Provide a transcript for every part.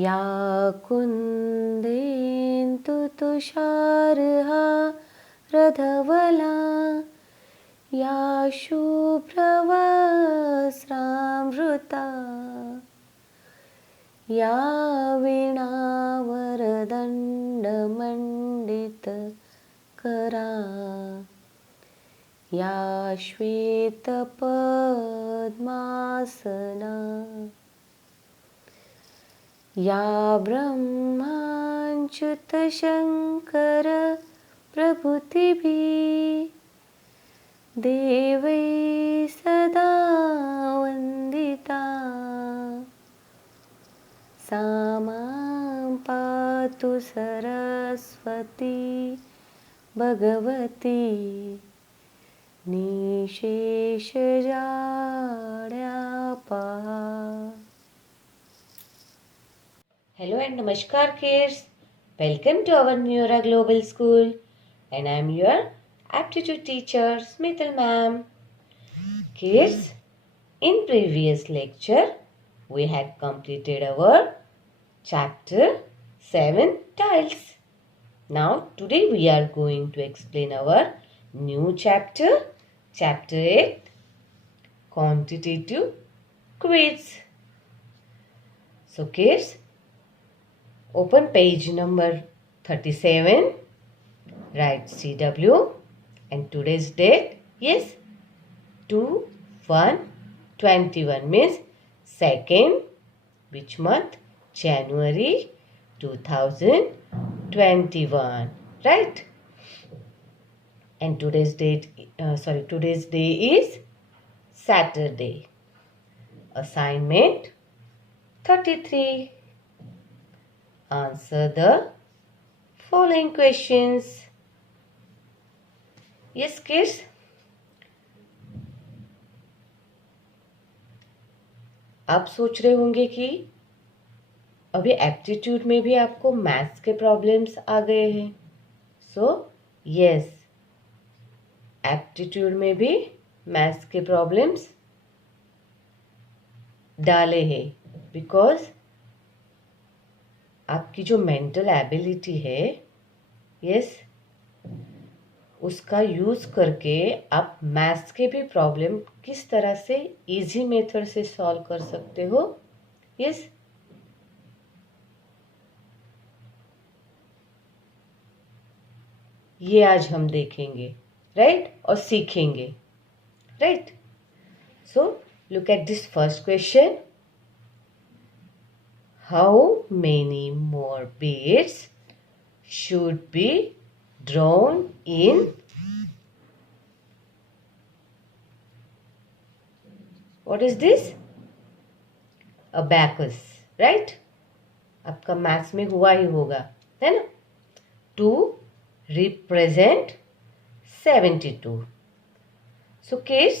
या कुन्देन्दु तुषारहारधवला या शुभ्रवस्त्रामृता या वीणावरदण्डमण्डितकरा या श्वेतपद्मासना या ब्रह्माच्युतशङ्कर प्रभृतिभिः देवैः सदा वन्दिता सा मां पातु Saraswati Bhagwati निशेषजाड्यापहा. Hello and Namaskar kids. Welcome to our New Era Global School and I am your aptitude teacher Smithil ma'am. Kids, in previous lecture we had completed our chapter 7 tiles. Now today we are going to explain our new chapter 8 quantitative quiz. So kids, open page number 37, write CW and today's date. Yes, 2/1/21 means second, which month? January 2021, right? And today's day is Saturday. Assignment 33. Answer the following questions. Yes, kids. आप सोच रहे होंगे कि अभी aptitude में भी आपको maths के प्रॉब्लम्स आ गए हैं. सो यस, एप्टीट्यूड में भी मैथ्स के प्रॉब्लम्स डाले हैं बिकॉज आपकी जो मेंटल एबिलिटी है, यस, उसका यूज़ करके आप मैथ्स के भी प्रॉब्लम किस तरह से इजी मेथड से सॉल्व कर सकते हो. यस, ये आज हम देखेंगे, राइट, और सीखेंगे, right. So look at this first question. How many more beads should be drawn in what is this? Abacus, right? आपका मैथ्स में हुआ ही होगा, है ना? To represent 72. So kids,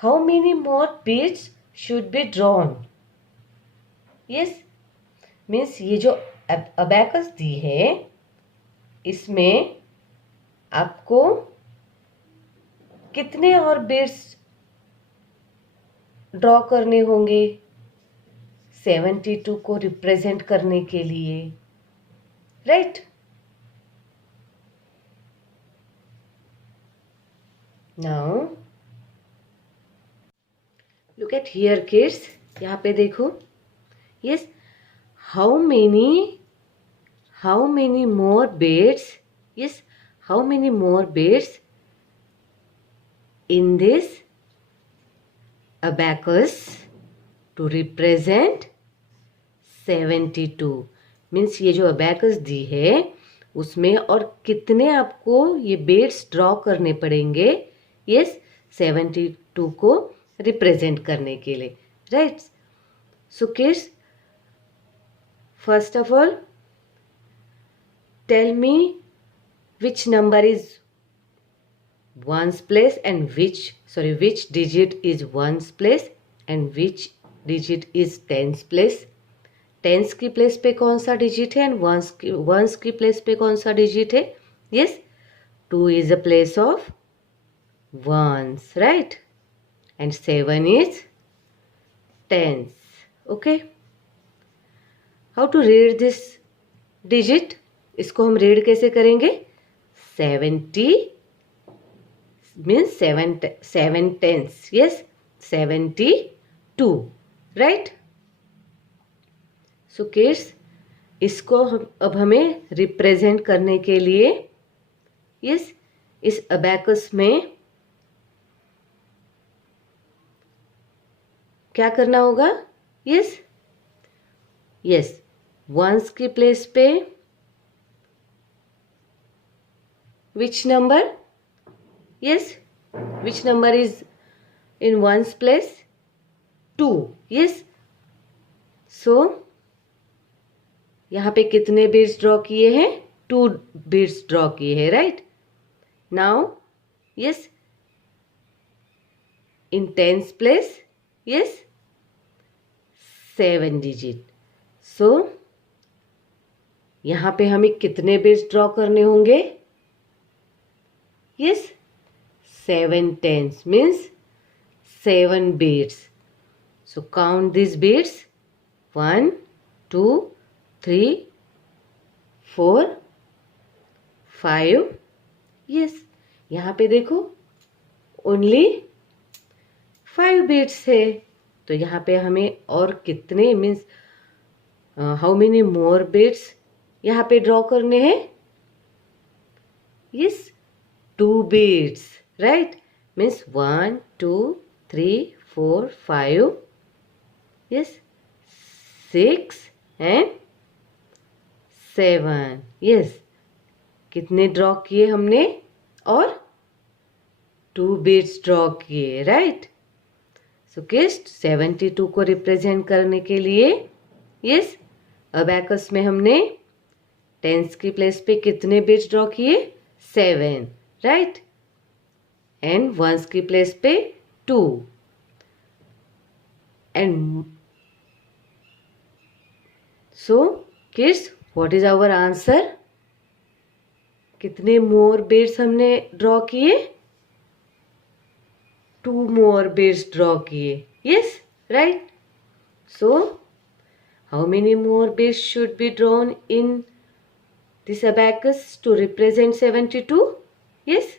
how many more beads should be drawn? Yes, means ये जो abacus दी है इसमें आपको कितने और बीड्स ड्रॉ करने होंगे 72 को रिप्रेजेंट करने के लिए, right? Now look at here kids. यहाँ पे देखो. Yes, how many more beads, yes, how many more beads in this abacus to represent 72. Means ये जो abacus दी है उसमें और कितने आपको ये beads ड्रॉ करने पड़ेंगे, yes, 72 को रिप्रेजेंट करने के लिए, right? So kids, first of all, tell me which number is ones place and which digit is ones place and which digit is tens place. Tens की प्लेस पे कौन सा डिजिट है एंड वंस की place पे कौन सा digit है? Yes, 2 is a place of ones, right? And 7 is tens. Okay. How to read this digit? इसको हम रीड कैसे करेंगे? 70 means seven tens. Yes, 72, right? So kids, इसको अब हमें रिप्रेजेंट करने के लिए यस इस अबैकस में क्या करना होगा? यस यस, वंस की प्लेस पे which number? Yes, which number is in ones place? 2. Yes, so यहाँ पे कितने बीड्स ड्रॉ किए हैं? 2 बीड्स ड्रॉ किए हैं, राइट? नाउ यस, इन टेंस प्लेस यस 7 डिजिट. सो यहाँ पे हमें कितने बीड्स ड्रॉ करने होंगे? Yes, 7 tens means 7 beads. So count these beads. 1, 2, 3, 4, 5. Yes, यहाँ पे देखो only 5 beads है. तो यहाँ पे हमें और कितने means how many more beads यहाँ पे ड्रॉ करने हैं? Yes, 2 beads, right? Means 1, 2, 3, 4, 5, yes, 6 and 7. Yes, कितने ड्रॉ किए हमने? और 2 beads ड्रॉ किए, right? So किस 72 को रिप्रेजेंट करने के लिए yes अबैकस में हमने टेंस की प्लेस पे कितने beads ड्रॉ किए? 7, right? And ones की प्लेस पे 2. And so kids, what is our answer? कितने more beads हमने ड्रॉ किए? 2 more beads ड्रॉ किए. Yes, right? So how many more beads should be drawn in this abacus to represent 72? Yes,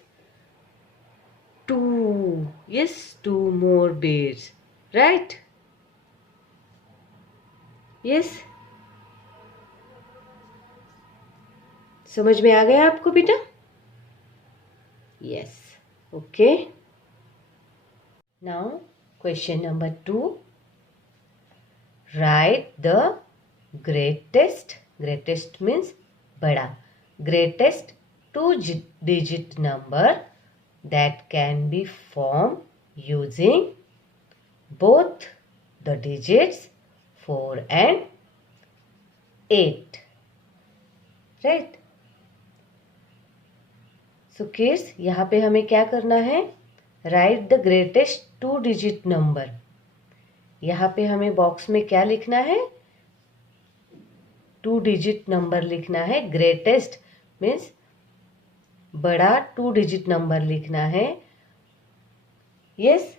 2. Yes, 2 more beads, right? Yes, समझ में आ गया आपको बेटा? Yes, okay. Now question number 2. Write the greatest. Greatest means बड़ा. Greatest 2-digit number that can be formed using both the digits 4 and 8. Right? So kids, यहाँ पे हमें क्या करना है? Write the greatest 2-digit number. यहाँ पे हमें बॉक्स में क्या लिखना है? 2-digit नंबर लिखना है. ग्रेटेस्ट मीन्स बड़ा 2-digit नंबर लिखना है. यस,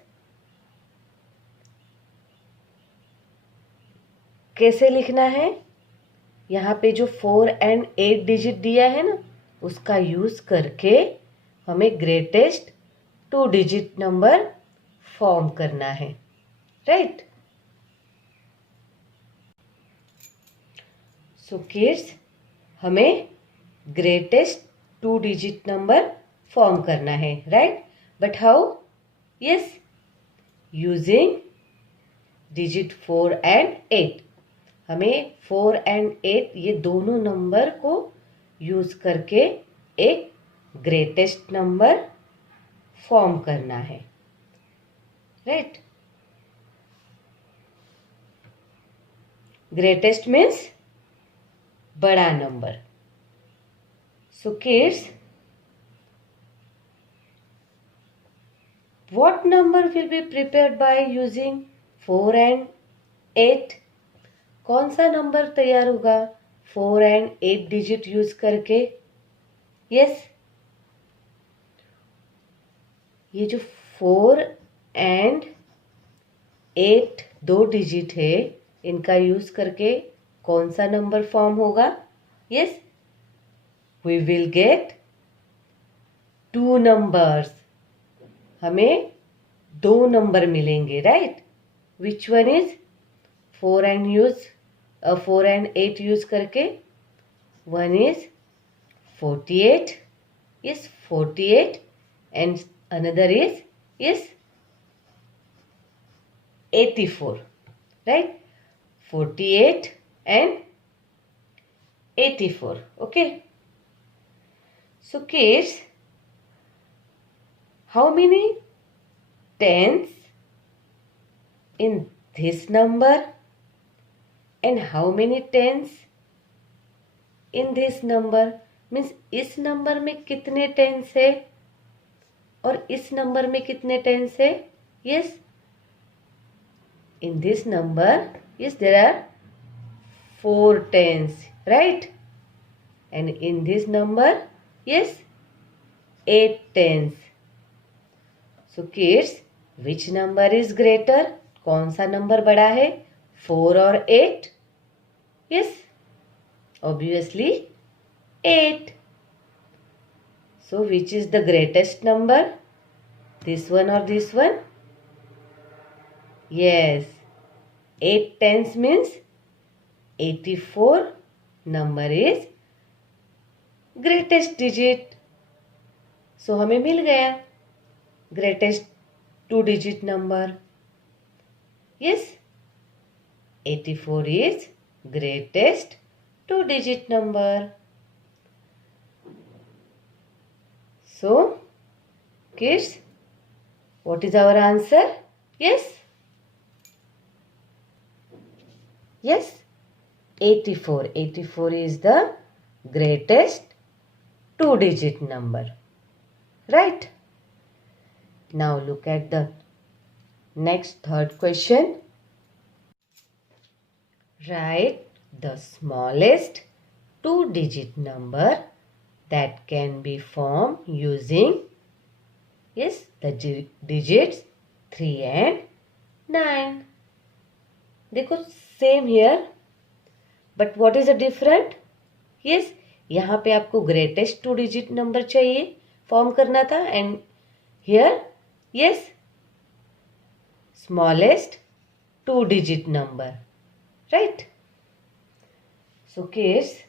कैसे लिखना है? यहाँ पे जो 4 and 8 डिजिट दिया है ना, उसका यूज करके हमें ग्रेटेस्ट 2-digit नंबर फॉर्म करना है, राइट? सो किड्स, हमें ग्रेटेस्ट 2-digit नंबर फॉर्म करना है, right? But how? Yes, using digit 4 and 8. हमें 4 and 8 ये दोनों नंबर को यूज करके एक ग्रेटेस्ट नंबर फॉर्म करना है, राइट? ग्रेटेस्ट मीन्स बड़ा number. So kids, what number will be prepared by using 4 and 8? कौन सा नंबर तैयार होगा 4 and 8 डिजिट यूज करके? यस, ये जो 4 and 8 2 डिजिट है, इनका यूज करके कौन सा नंबर फॉर्म होगा? Yes, we will get 2 numbers. हमें 2 नंबर मिलेंगे, right? Which one is 4 and 8 use करके? One is 48. Yes, 48, and another is 84, right? 48 and 84. Okay. So kids, how many tens in this number and how many tens in this number? Means इस number में कितने tense है और इस number में कितने tense है? Yes, in this number, yes, there are 4 tens, right? And in this number, yes, 8 tens. So kids, which number is greater? कौन सा नंबर बड़ा है, 4 और 8? Yes, obviously 8. So which is the greatest number? This one or this one? Yes, 8 tens means 84 number is greatest digit. So हमें मिल गया greatest 2 digit number. Yes, 84 is greatest 2 digit number. So kids, what is our answer? Yes, 84. 84 is the greatest 2 digit number, right? Now look at the next third question. Write the smallest 2 digit number that can be formed using, yes, the digits 3 and 9. देखो, same here, but what is the different? Yes, यहाँ पे आपको greatest 2 digit number चाहिए, form करना था, and here yes, smallest 2 digit number, right? So kids,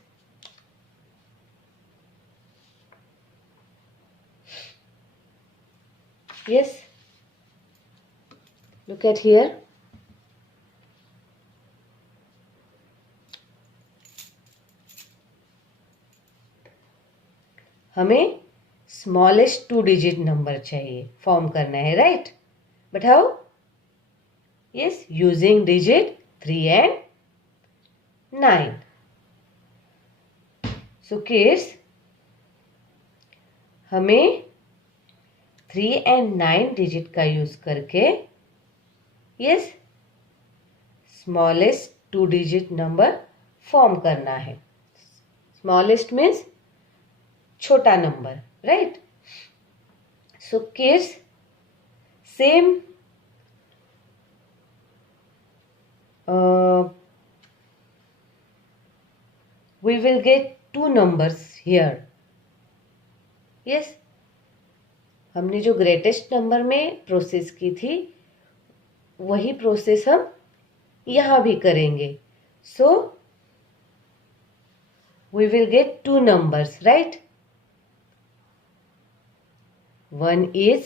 yes, look at here. हमें smallest 2 digit number चाहिए, form करना है, right? But how? Yes, using digit 3 and 9. So kids, हमें 3 and 9 डिजिट का use करके, yes, smallest 2 digit number form करना है. Smallest means छोटा number, right? So kids, same we will get 2 numbers here. yes, हमने जो ग्रेटेस्ट नंबर में process की थी वही प्रोसेस हम यहाँ भी करेंगे. सो we will get 2 numbers, right? One is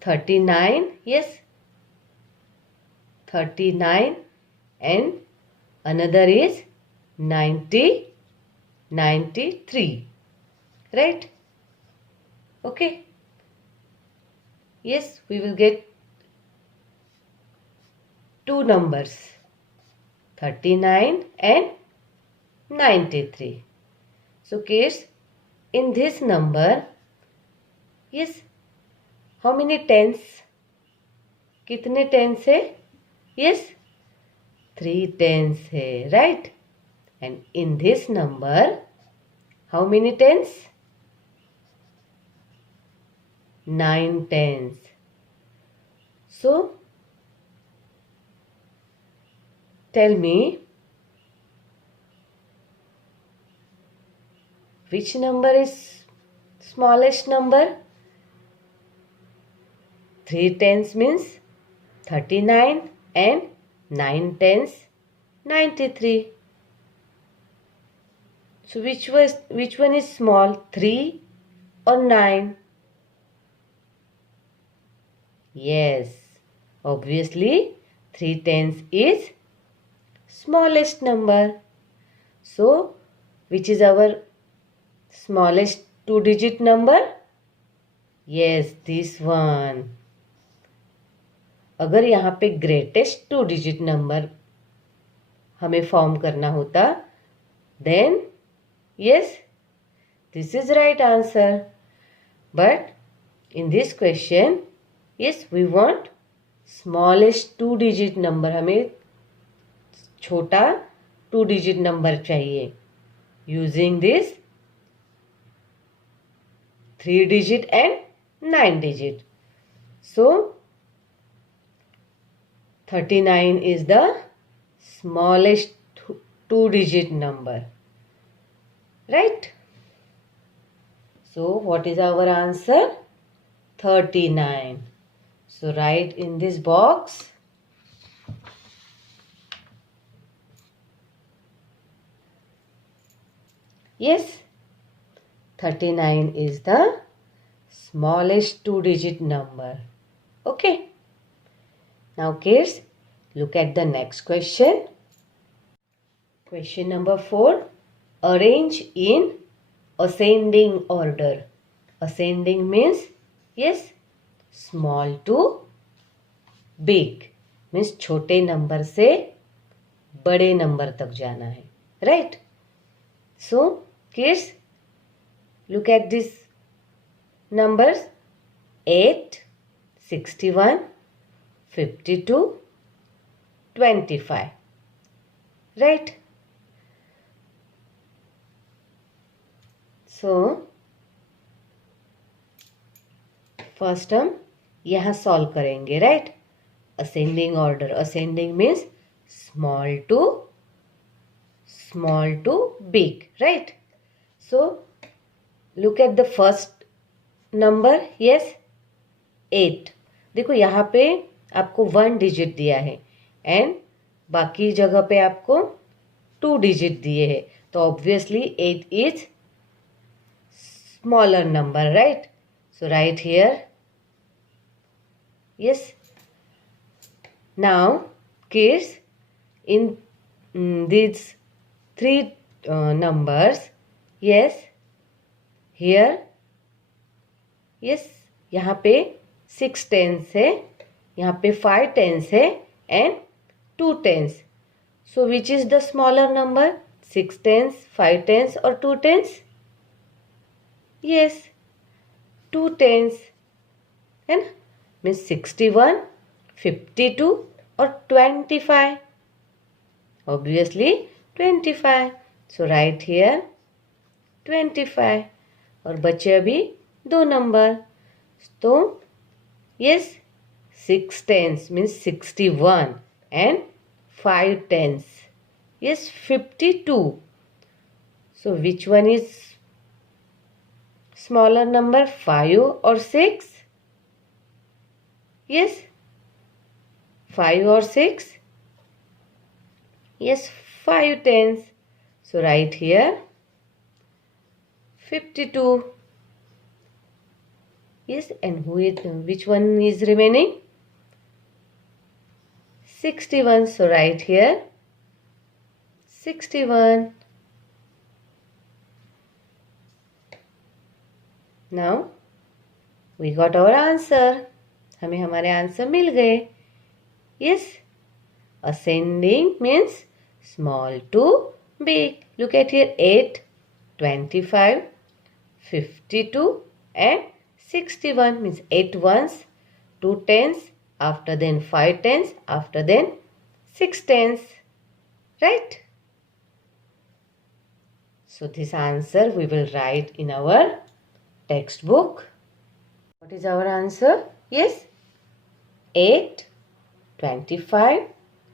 39, yes, 39, and another is 93, right? Okay. Yes, we will get 2 numbers, 39 and 93. So kids, in this number, yes, how many tens? कितने tens है? Yes, 3 tens है, right? And in this number, how many tens? 9 tens. So tell me, Which number is smallest number? 3 tens means 39 and 9 tens 93. So which one is small, 3 or 9? Yes, obviously 3 tens is smallest number. So which is our smallest 2-digit number? Yes, this one. अगर यहाँ पे greatest 2-digit number हमें form करना होता, then yes, this is right answer. But in this question, yes, we want smallest 2-digit number. हमें छोटा 2-digit number चाहिए. Using this 3-digit and 9-digit. So 39 is the smallest 2-digit number. Right? So what is our answer? 39. So write in this box. Yes, 39 is the smallest 2-digit number. Okay. Now kids, look at the next question. Question number 4. Arrange in ascending order. Ascending means, yes, small to big. Means छोटे number से बड़े number तक जाना है. Right? So, kids, look at these numbers. 8, 61, 52, 25. Right? So, first हम यहाँ solve करेंगे. Right? Ascending order. Ascending means small to big. Right? So, look at the first number. Yes, 8. देखो यहाँ पे आपको 1 digit दिया है एंड बाकी जगह पे आपको 2 digit दिए हैं. तो obviously 8 is smaller number, right? So write here. Yes. Now, kids, in these 3 numbers, yes, here, yes, यहाँ पे 6 tens है, यहाँ पे 5 tens है and 2 tens. So which is the smaller number? 6 tens, 5 tens or 2 tens? Yes, 2 tens. And means 61, 52 or 25. Obviously 25. So write here 25. और बचे अभी 2 number. तो yes, 6 tens means 61 and 5 tens. Yes, 52. So which one is smaller number, 5 or 6? Yes, 5 or 6? Yes, 5 tens. So write here 52. Yes, and which one is remaining? 61. So write here 61. Now we got our answer. हमें हमारे answer मिल गए. Yes, ascending means small to big. Look at here 8, 25, 52 and 61 means 8 ones, 2 tens, after then 5 tens, after then 6 tens. Right? So this answer we will write in our textbook. What is our answer? Yes, 8, 25,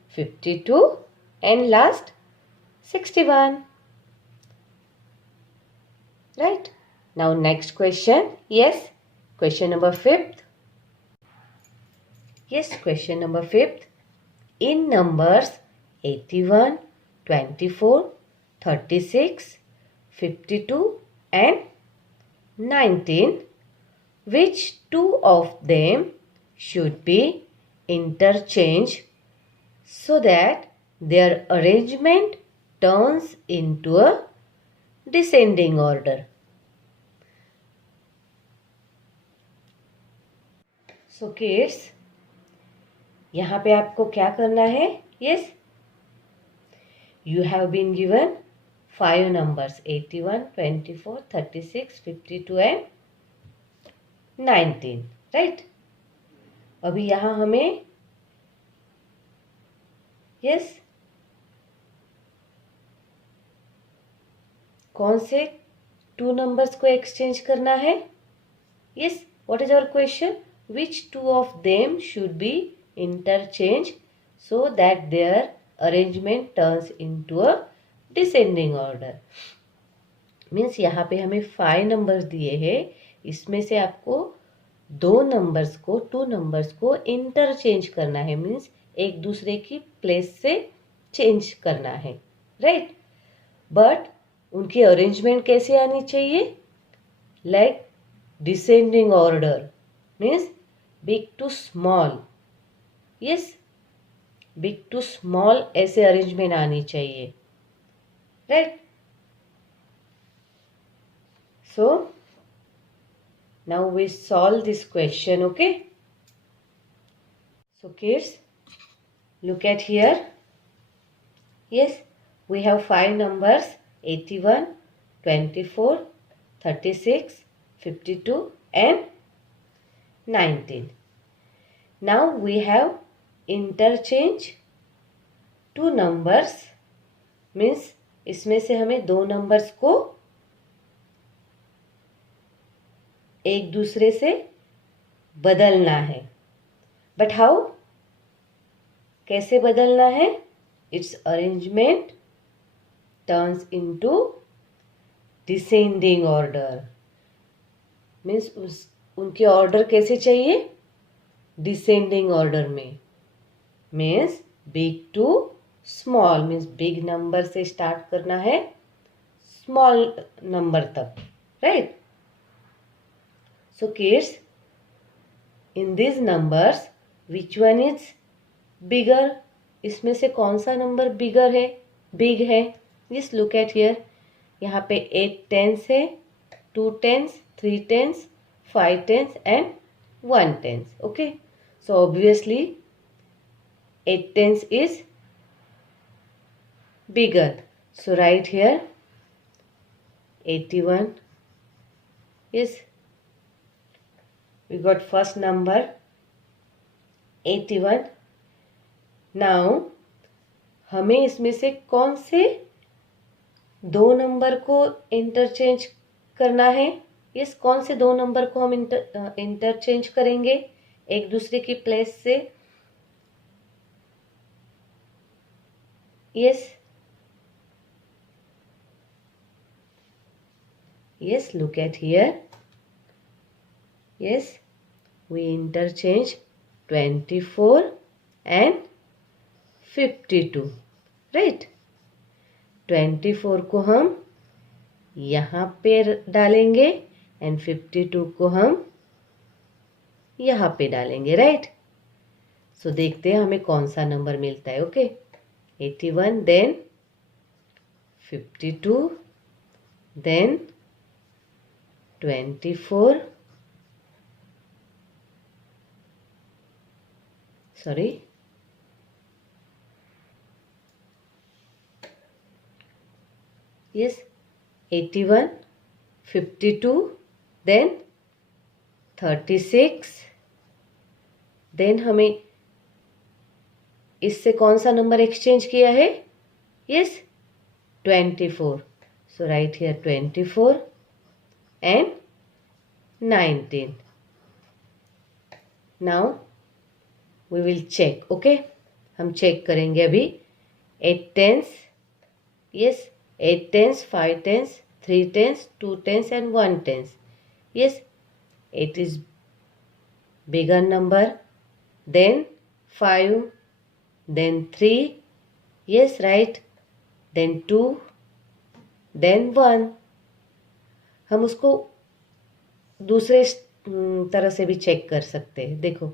52 and last 61. Right? Now next question. Yes. Question number 5th. Yes, question number 5th. In numbers 81, 24, 36, 52 and 19, which two of them should be interchanged so that their arrangement turns into a descending order? So kids, यहाँ पे आपको क्या करना है? Yes, you have been given 5 numbers 81, 24, 36, 52 and 19, right? अभी यहाँ हमें yes कौन से 2 numbers को एक्सचेंज करना है? Yes, what is our question? Which two of them should be interchanged so that their arrangement turns into a descending order? Means यहाँ पे हमें 5 नंबर्स दिए हैं, इसमें से आपको 2 नंबर्स को इंटरचेंज करना है, मीन्स एक दूसरे की प्लेस से चेंज करना है, राइट? बट उनकी अरेंजमेंट कैसे आनी चाहिए? Like descending order, means big to small. Yes, big to small ऐसे अरेंजमेंट आनी चाहिए, right? So now we solve this question, okay? So kids, look at here. Yes, we have 5 numbers 81, 24, 36, 52 and 19. Now we have interchange 2 numbers, means इसमें से हमें 2 numbers को एक दूसरे से बदलना है. But how? कैसे बदलना है? It's arrangement turns into descending order. Means उनके ऑर्डर कैसे चाहिए? डिसेंडिंग ऑर्डर में. Means big to small, means big number से स्टार्ट करना है स्मॉल नंबर तक, right? So kids, in these numbers, which one is bigger? इसमें से कौन सा नंबर बिगर है, बिग है? Just look at here. यहाँ पे 8 tens है, 2 tens, 3 tens, 5 tens and 1 tens. Okay. So obviously 8 tens is bigger. So write here 81. Yes. We got first number 81. Now हमें इसमें से कौन से 2 नंबर को इंटरचेंज करना है? यस, कौन से 2 नंबर को हम इंटरचेंज करेंगे एक दूसरे की प्लेस से? yes, look at here. Yes, we interchange 24 and 52, right? 24 को हम यहाँ पे डालेंगे एंड 52 को हम यहाँ पे डालेंगे, राइट? सो देखते हैं हमें कौन सा नंबर मिलता है. Okay, 81 then 52 then 24, sorry, yes, 81, 52, then 36, then हमें इससे कौन सा नंबर एक्सचेंज किया है? Yes, 24. So right here 24 and 19. Now we will check. Okay, हम चेक करेंगे अभी. 8 tens, yes, 8 tens, 5 tens, 3 tens, 2 tens and 1 tens. Yes, 8 is bigger number, then 5, then 3, yes, right, then 2, then 1. हम उसको दूसरे तरह से भी चेक कर सकते हैं. देखो,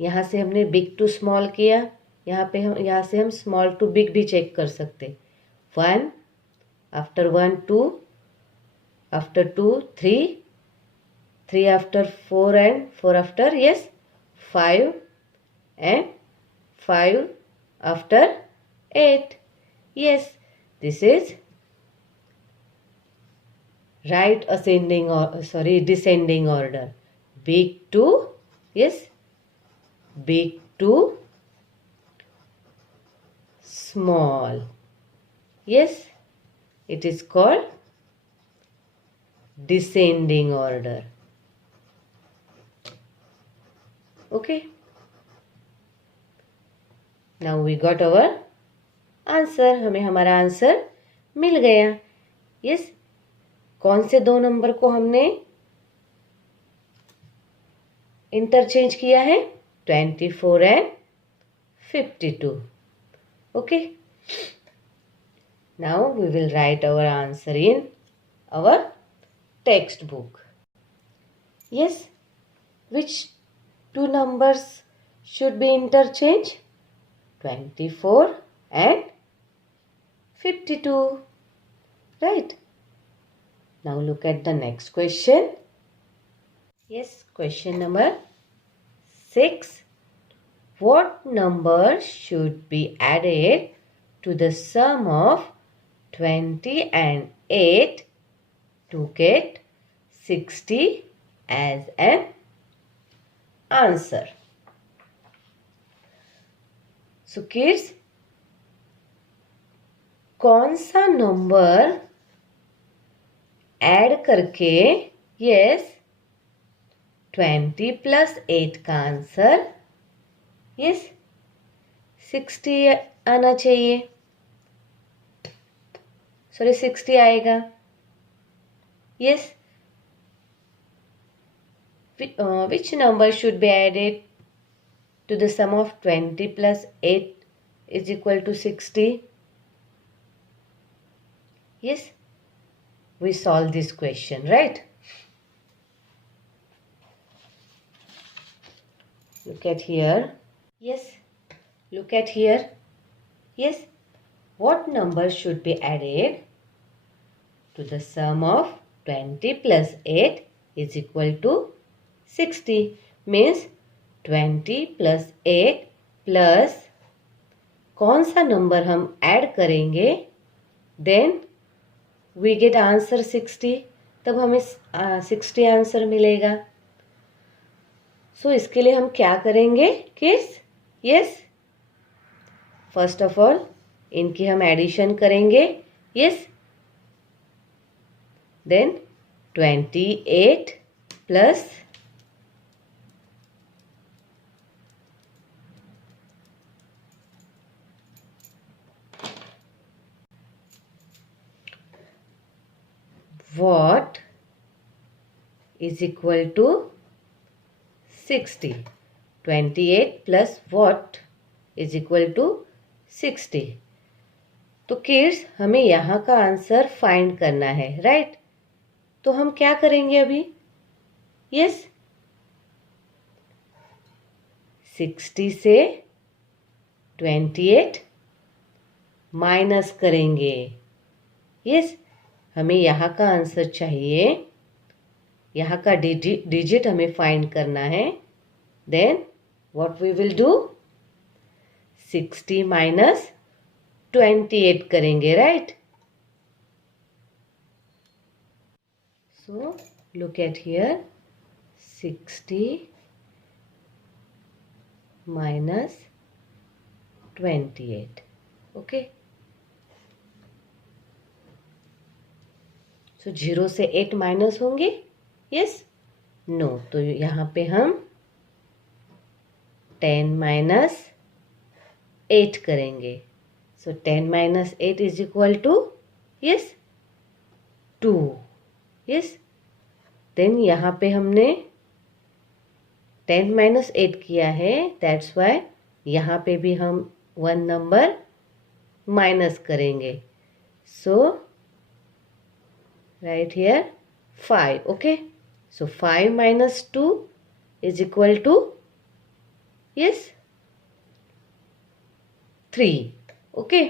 यहाँ से हमने बिग टू स्मॉल किया, यहाँ से हम स्मॉल टू बिग भी चेक कर सकते. 1, after 1 2, after 2 3, 3 after 4 and 4 after, yes, 5 and 5 after 8. Yes, this is right ascending or descending order. Big to, yes, big to small. Yes, it is called descending order. Okay, now we got our answer. हमें हमारा answer मिल गया. yes, कौन से दो number को हमने interchange किया है? 24 and 52. okay, now we will write our answer in our textbook. yes, which two numbers should be interchanged? 24 and 52. Right. Now look at the next question. Yes, question number 6. What number should be added to the sum of 20 and 8 to get 60 as an answer? So kids, कौन सा number add करके, yes, 20 plus 8 का answer, yes, 60 आना चाहिए. Sorry, 60 आएगा. yes, which number should be added to the sum of 20 plus 8 is equal to 60? Yes, we solve this question, right? Look at here. Yes, look at here. Yes, what number should be added to the sum of 20 plus 8 is equal to 60? Means 20 plus 8 plus कौन सा number हम add करेंगे, then we get answer 60. तब हमें 60 answer मिलेगा. सो इसके लिए हम क्या करेंगे किस? यस, फर्स्ट ऑफ ऑल इनकी हम एडिशन करेंगे. Yes, then 28 plus 'what' is equal to 60. 28 plus 'what' is equal to 60. तो किड्स, हमें यहाँ का आंसर फाइंड करना है, राइट? तो हम क्या करेंगे अभी? यस, 60 से 28 माइनस करेंगे. यस, हमें यहाँ का आंसर चाहिए, यहाँ का डिजिट हमें फाइंड करना है. Then what we will do? 60 minus 28 करेंगे, right? So look at here, 60 minus 28. Okay, so 0 से 8 माइनस होंगे. यस, नो, तो यहाँ पे हम 10 माइनस 8 करेंगे. So 10 minus 8 is equal to, yes, 2. Yes, then यहाँ पे हमने 10 माइनस 8 किया है, दैट्स वाई यहाँ पे भी हम 1 नंबर माइनस करेंगे. So right here 5. Okay, so 5 minus 2 is equal to, yes, 3. Okay.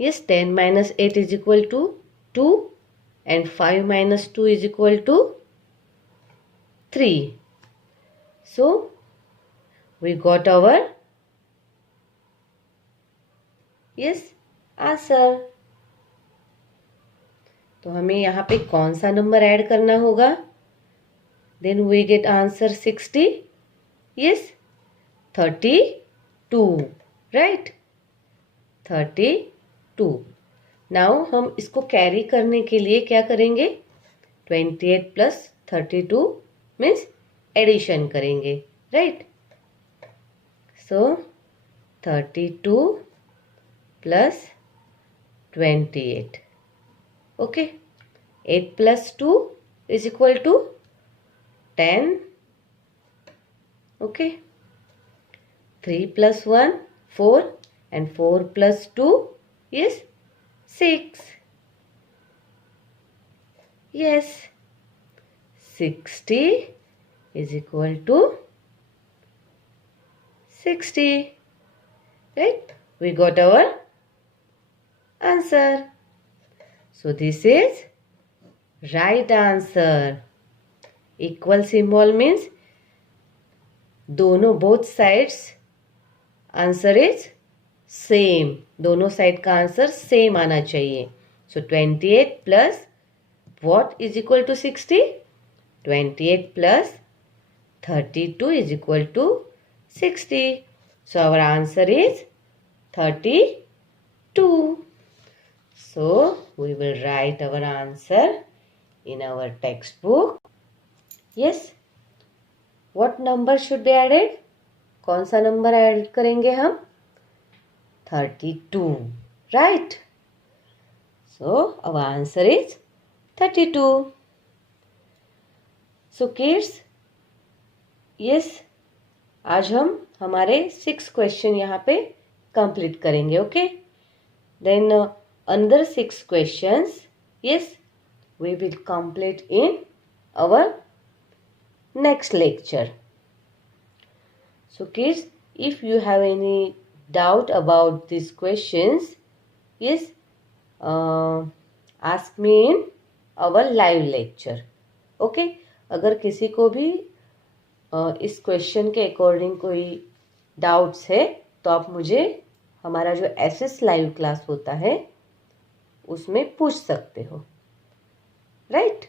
Yes, 10 minus 8 is equal to 2 and 5 minus 2 is equal to 3. So we got our, yes, answer. तो हमें यहाँ पे कौन सा नंबर ऐड करना होगा? Then we get answer 60. Yes, 32. Right, 32. Now हम इसको कैरी करने के लिए क्या करेंगे? 28 प्लस 32 मीन्स एडिशन करेंगे. Right, so 32 plus 28. Okay, 8 plus 2 is equal to 10. Okay, 3 plus 1 4 and 4 plus 2 is 6. Yes, 60 is equal to 60. Right, we got our answer. So this is right answer. Equal symbol means दोनों both sides answer is same. दोनों side का answer same आना चाहिए. So 28 plus what is equal to 60? 28 plus 32 is equal to 60. So our answer is 32. So we will write our answer in our textbook. Yes, what number should be added? कौन सा number add करेंगे हम? 32. Right? So our answer is 32. So kids, yes, आज हम हमारे 6 question यहाँ पे complete करेंगे. Okay, then another 6 questions, yes, we will complete in our next lecture. So kids, if you have any doubt about these questions, yes, ask me in our live lecture. Okay, अगर किसी को भी इस question के according कोई doubts है तो आप मुझे हमारा जो एसएस लाइव क्लास होता है उसमें पूछ सकते हो. Right,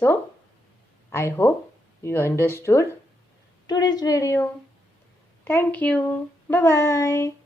so I hope you understood today's video. Thank you. Bye bye.